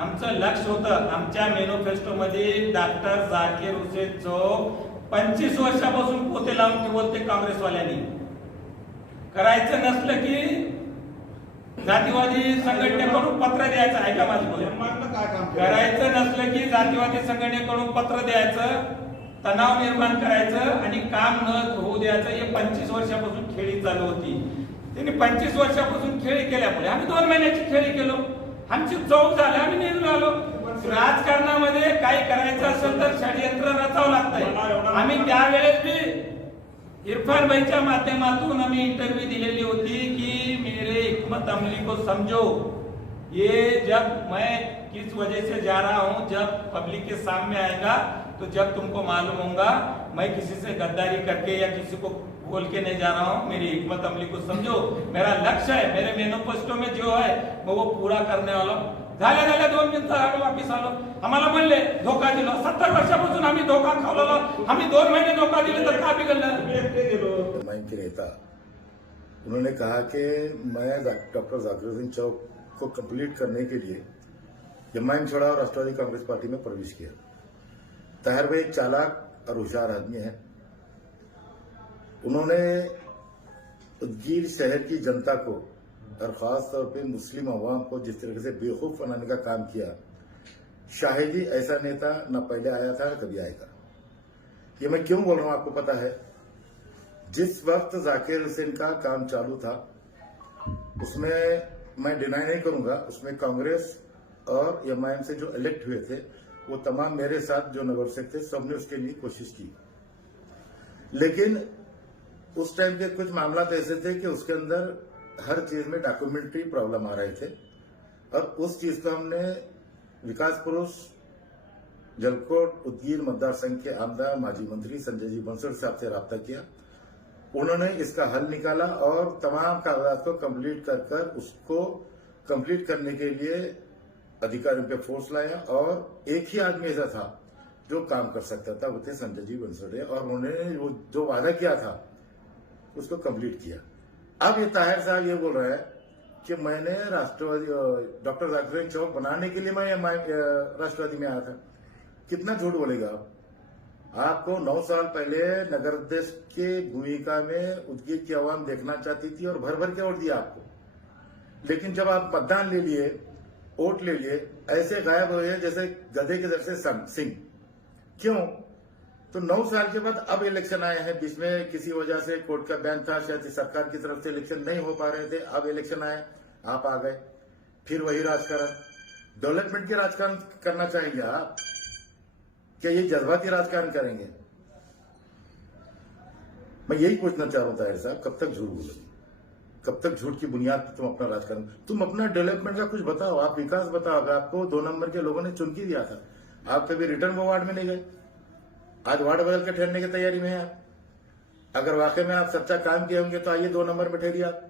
आमचं लक्ष होतं, आमच्या मॅनिफेस्टोमध्ये डॉक्टर झाकीर हुसेन चौक 25 वर्षापासून पोते लावून ते बोलते काँग्रेसवाल्यांनी करायचं नसलं की जातीवादी संघटनेकडून पत्र द्यायचं. ऐका माझं, करायचं नसलं की जातीवादी संघटनेकडून पत्र द्यायचं, तणाव निर्माण करायचं आणि काम न होऊ द्यायचं. हे 25 वर्षापासून खेळी चालू होती. त्यांनी 25 वर्षापासून खेळी केल्यामुळे आम्ही 2 महिन्याची खेळी केलो. आमची चौक झाली, आम्ही निघून आलो. राजकारणामध्ये काही करायचं असेल तर षडयंत्र रचावं लागतंय. आम्ही त्यावेळेस बी इरफान भाईच्या माध्यमातून आम्ही इंटरव्यू दिलेली होती की मेरे हिकमत अमली को समझो, ये जब मैं किस वजह से जा रहा हूं, जब पब्लिक के सामने आएगा तो जब तुमको मालूम होगा मैं किसी से गद्दारी करके या किसी को बोल के नहीं जा रहा हूं. मेरी हिकमत अमली को समझो. मेरा लक्ष्य है, मेरे मैनिफेस्टो में जो है मैं वो पूरा करने वाला हूं. झाल्या 2 मिनिटं आलो, वापिस आलो. आम्हाला म्हणले धोका दिला. 70 वर्षापासून आम्ही धोका खावलेला. आम्ही 2 महिने धोखा दिले तर का बिघडलं? माइन के नेता उन्होंने कहा कि मैं डॉक्टर झाकिर हुसैन चौक को कंप्लीट करने के लिए जमाइन छोड़ा और राष्ट्रवादी कांग्रेस पार्टी में प्रवेश किया. ताहिर भाई एक चालाक और होशियार आदमी है. उन्होंने उदगीर शहर की जनता को और खास तौर पे मुस्लिम अवाम को जिस तरीके से बेवकूफ बनाने का काम किया, शायद ही ऐसा नेता न पहले आया था न कभी आएगा. ये मैं क्यों बोल रहा हूं आपको पता है? जिस वक्त झाकिर हुसैन का काम चालू था उसमें मैं डिनाई नहीं करूंगा, उसमें कांग्रेस और एमआईएम से जो इलेक्ट हुए थे वो तमाम मेरे साथ जो नगरसेवक थे सबने उसके लिए कोशिश की. लेकिन उस टाइम के कुछ मामला ऐसे थे कि उसके अंदर हर चीज में डॉक्यूमेंट्री प्रॉब्लम आ रहे थे और उस चीज को हमने विकास पुरुष जलकोट उदगीर मतदार संघ के आमदार माजी मंत्री संजय जी बंसल साहब से रब्ता किया. उन्होंने इसका हल निकाला और तमाम कागजात को कंप्लीट कर उसको कंप्लीट करने के लिए अधिकारियों पे फोर्स लाया और एक ही आदमी ऐसा था जो काम कर सकता था, वो थे संजय जी बंसोड़े. और उन्होंने वो जो वादा किया था उसको कंप्लीट किया. अब ये ताहिर साहब ये बोल रहा है कि मैंने राष्ट्रवादी डॉक्टर झाकिर हुसैन चौक बनाने के लिए मैं राष्ट्रवादी में आया था. कितना झूठ बोलेगा आप? आपको 9 साल पहले नगर अध्यक्ष के भूमिका में उदगीर की आवाम देखना चाहती थी और भर भर के वोट दिया आपको. लेकिन जब आप मतदान ले लिए, वोट ले लिए, ऐसे गायब हुए जैसे गधे के दर से सिंह. क्यों? तो 9 साल के बाद अब इलेक्शन आए हैं. बीच में किसी वजह से कोर्ट का बैन था, शायद सरकार की तरफ से इलेक्शन नहीं हो पा रहे थे. अब इलेक्शन आए, आप आ गए, फिर वही राजकारण. डेवलपमेंट के राजकारण करना चाहेंगे आप? क्या ये जज्बाती राजकारण करेंगे? मैं यही पूछना चाह रहा हूं ताहिर साहब, कब तक झूठ बोलोगे? कब तक झूठ की बुनियाद पर तुम अपना राजकारण? तुम अपना डेवलपमेंट का कुछ बताओ, आप विकास बताओ. आपको 2 नंबर के लोगों ने चुन के दिया था, आप कभी रिटर्न वो वार्ड में नहीं गए. आज वार्ड बदल के ठहरने की तैयारी में है आप. अगर वाकई में आप सच्चा काम किए होंगे तो आइए 2 नंबर में ठहरिए आप.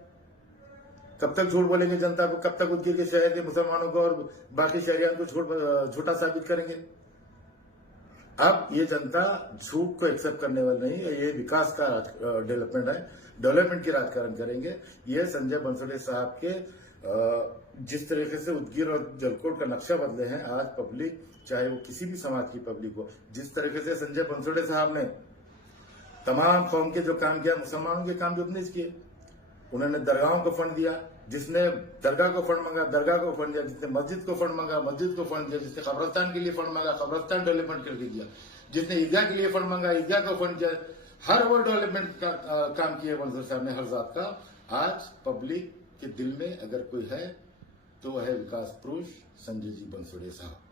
कब तक झूठ बोलेंगे जनता को? कब तक उदगीर के शहर के मुसलमानों को और बाकी शहरियान को झूठा साबित करेंगे? अब ये जनता झूठ को एक्सेप्ट करने वाली नहीं है. ये विकास का डेवलपमेंट है, डेवलपमेंट की राजकारण करेंगे. ये संजय बंसोड़े साहब के जिस तरीके से उदगीर और जलकोट का नक्शा बदले हैं, आज पब्लिक चाहे वो किसी भी समाज की पब्लिक हो, जिस तरीके से संजय बंसोड़े साहब ने तमाम कौम के जो काम किया, मुसलमानों के काम जो नहीं किए. उन्होंने दरगाहों को फंड दिया, जिसने दरगाह को फंड मांगा दरगाह को फंड दिया, जिसने मस्जिद को फंड मांगा मस्जिद को फंड दिया, जिसने कब्रस्तान के लिए फंड मांगा कब्रस्तान डेवलपमेंट करके दिया, जिसने ईदगाह के लिए फंड मांगा ईदगाह को फंड दिया. हर वो डेवलपमेंट का काम किया बंसोड़े साहब ने, हर जात का. आज पब्लिक के दिल में अगर कोई है तो वह है विकास पुरुष संजय जी बंसोड़े साहब.